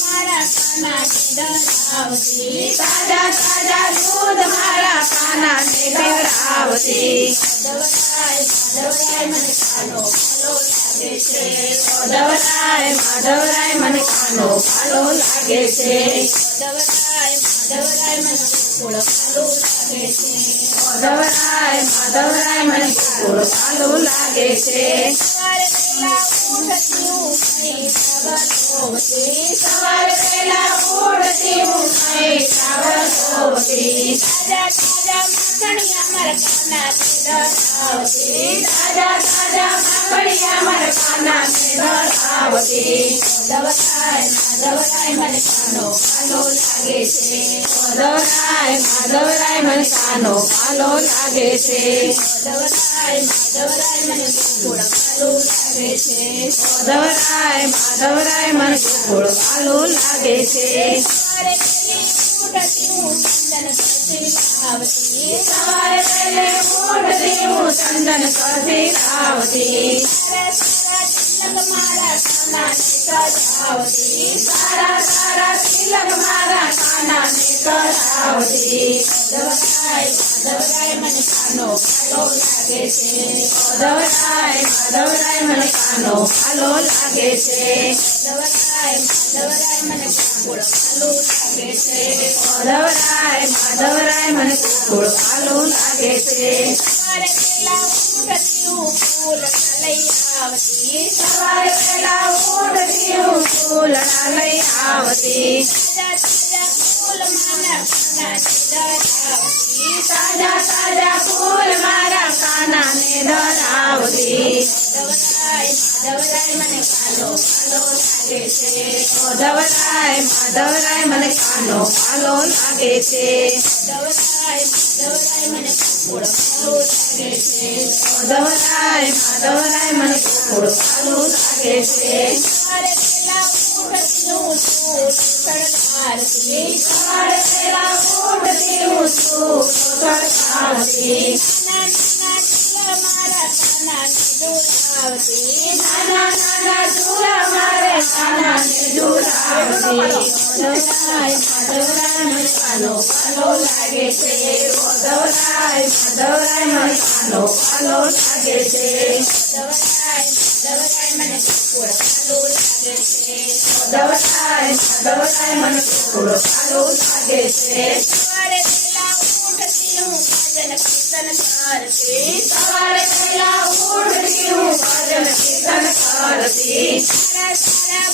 મારા કાનાને ધરાવતી, તાજા તાજા દૂધ મારા કાનાને પીવડાવતી. માધવરાય માધવરાય મને કાનો ભાલો લાગે છે, માધવરાય માધવરાય મને કાનો ભાલો લાગે છે. માધવરાય માધવરાય મને ગોકુળ ભાલો લાગે છે, માધવરાય માધવરાય મને ગોકુળ ભાલો લાગે છે. સવારે વહેલા ઉઠતી હું નહીં સાવરતી, સવારે વહેલા ઉઠતી હું નહીં સાવરતી. તાજા તાજા માખણિયા મારા કાનાને ધરાવતી, તાજા તાજા માખણિયા મારા કાનાને ધરાવતી. માધવરાય માધવરાય મને કાનો ભાલો લાગે છે, માધવરાય માધવરાય મને કાનો ભાલો લાગે છે. માધવરાય માધવરાય મને ગોકુળ ભાલો લાગે છે, માધવરાય માધવરાય મને ગોકુળ ભાલો લાગે છે. સવારે વહેલી ઉઠતી હું ચંદન કરતી લાવતી, સવારે વહેલે ઉઠતી હું ચંદન કરતી લાવતી. સારા સારા તિલક મારા કાનાને સજાવતી, સારા સારા તિલક મારા કાનાને કરાવતી. માધવરાય માધવરાય મને કાનો ભાલો લાગે છે, માધવરાય માધવરાય મને કાનો ભાલો લાગે છે. માધવરાય માધવરાય મને ગોકુળ ભાલો લાગે છે, માધવરાય માધવરાય મને ગોકુળ ભાલો લાગે છે. સવારે વહેલા ઉઠતી હું ફૂલડા લઈ આવતી, સવારે વહેલા ઉઠતી હું ફૂલડા લઈ આવતી. તાજા તાજા ફૂલ મારા કાનાને ધરાવતી, તાજા તાજા ફૂલ મારા કાનાને ધરાવતી. માધવરાય માધવરાય મને કાનો ભાલો લાગે છે, માધવરાય માધવરાય મને કાનો ભાલો લાગે છે. માધવરાય માધવરાય મને ગોકુળ ભાલો લાગે છે, માધવરાય માધવરાય મને ગોકુળ ભાલો લાગે છે. સવારે વહેલા ઉઠતી હું સૂટ સળગાવતી, સવારે વહેલા ઉઠતી હું સૂટ સળગાવતી. નાના નાના ઝૂલા મારા કાનાને ઝુલાવતી, માધવરાય માધવરાય મને કાનો ભાલો લાગે છે. માધવરાય માધવરાય મને કાનો ભાલો લાગે છે. માધવરાય માધવરાય મને ગોકુળ ભાલો લાગે છે, માધવરાય માધવરાય મને ગોકુળ ભાલો લાગે છે. સવારે વહેલા ઉઠતી હું ભજન કીર્તન કરતી, સવારે વહેલા ઉઠતી હું ભજન કીર્તન કરતી. સારા સારા